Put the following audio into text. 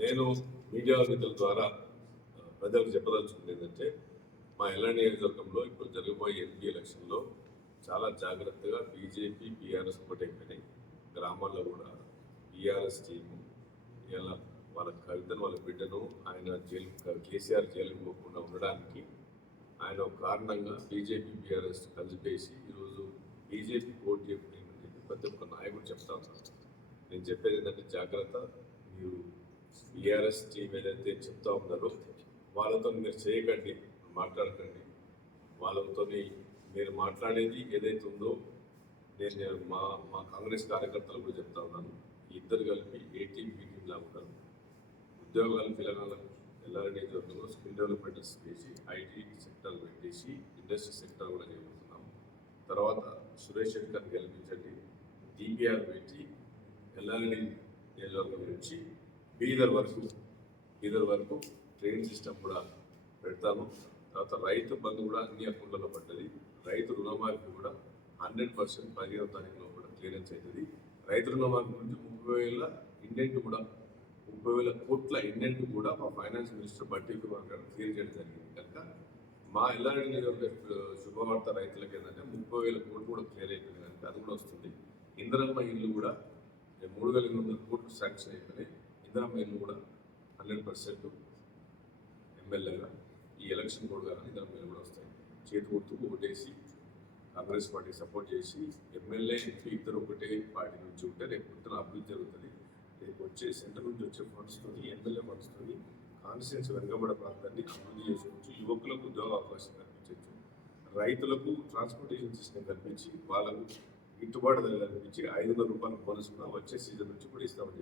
నేను మీడియా మిత్రుల ద్వారా ప్రజలకు చెప్పదలుచుకుంది ఏంటంటే మా ఎల్లాడి నియోజకవర్గంలో ఇప్పుడు జరగబోయే ఎంపీ ఎలక్షన్లో చాలా జాగ్రత్తగా బీజేపీ బీఆర్ఎస్ ఒకటైపోయినాయి. గ్రామాల్లో కూడా బీఆర్ఎస్ టీము ఇలా వాళ్ళ కవితను వాళ్ళ బిడ్డను ఆయన కేసీఆర్ జైలుకు పోకుండా ఉండడానికి ఆయన ఒక కారణంగా బీజేపీ బీఆర్ఎస్ కలిపేసి ఈరోజు బీజేపీ ఓటు చెప్పి ప్రతి ఒక్క నాయకుడు చెప్తా ఉన్నారు. నేను చెప్పేది ఏంటంటే జాగ్రత్త, మీరు బీఆర్ఎస్ టీం ఏదైతే చెప్తా ఉన్నారో వాళ్ళతో మీరు చేయకండి, మాట్లాడకండి. వాళ్ళతో మీరు మాట్లాడేది ఏదైతే ఉందో నేను మా కాంగ్రెస్ కార్యకర్తలు కూడా చెప్తా ఉన్నాను. ఇద్దరు కలిపి ఏటీం మీటింగ్లా ఉంటారు. ఉద్యోగాలు తెలంగాణకు ఎల్లారెడ్డి నియోజకవర్గంలో స్కిల్ డెవలప్మెంట్ చేసి ఐటీ సెక్టర్ పెట్టేసి ఇండస్ట్రీ సెక్టర్ కూడా చేయబోతున్నాము. తర్వాత సురేష్ శెట్టిని గెలిపించండి, డిపిఆర్ పెట్టి ఎల్లారెడ్డి నియోజకవర్గం నుంచి బీదర్ వరకు ట్రైన్ సిస్టమ్ కూడా పెడతాను. తర్వాత రైతు బంధు కూడా అన్ని అకౌంట్లలో పడ్డది. రైతు రుణమాఫీ కూడా 100% 15వ తారీఖులో కూడా క్లియరెన్స్ అవుతుంది. రైతు రుణమాఫీ గురించి 30,000 ఇండెంట్ కూడా 30,000 కోట్ల ఇండెంట్ కూడా మా ఫైనాన్స్ మినిస్టర్ బట్టి క్లియర్ చేయడం జరిగింది. కనుక మా ఎల్లారెడ్డి నియోజకవర్గ శుభవార్త రైతులకు ఏంటంటే 30,000 కోట్లు కూడా క్లియర్ అయిపోయింది. కనుక అది కూడా వస్తుంది. ఇందిరమ్మ ఇల్లు కూడా 3,800 కోట్లు శాంక్షన్ అయిపోయినాయి. ఇందిరమ్మ ఇల్లు కూడా 100% ఎమ్మెల్యేగా ఈ ఎలక్షన్ కూడా కానీ ఇందిరమ్మ ఇల్లు కూడా వస్తాయి. చేతి గుర్తుకు ఓటేసి కాంగ్రెస్ పార్టీ సపోర్ట్ చేసి ఎమ్మెల్యే ఎంపీ ఇద్దరు ఒకటే పార్టీ నుంచి ఉంటే రేపు పొద్దున అభివృద్ధి జరుగుతుంది. రేపు వచ్చే సెంటర్ నుంచి వచ్చే ఫండ్స్తో ఎమ్మెల్యే ఫండ్స్తో కాన్స్టిట్యూన్సీ వెనుకబడ ప్రాంతాన్ని అభివృద్ధి చేసుకోవచ్చు. యువకులకు ఉద్యోగ అవకాశం కల్పించవచ్చు. రైతులకు ట్రాన్స్పోర్టేషన్ సిస్టమ్ కల్పించి వాళ్ళకు గిట్టుబాటు ధర కల్పించి 500 రూపాయల బోనస్ కూడా వచ్చే సీజన్ నుంచి కూడా ఇస్తామని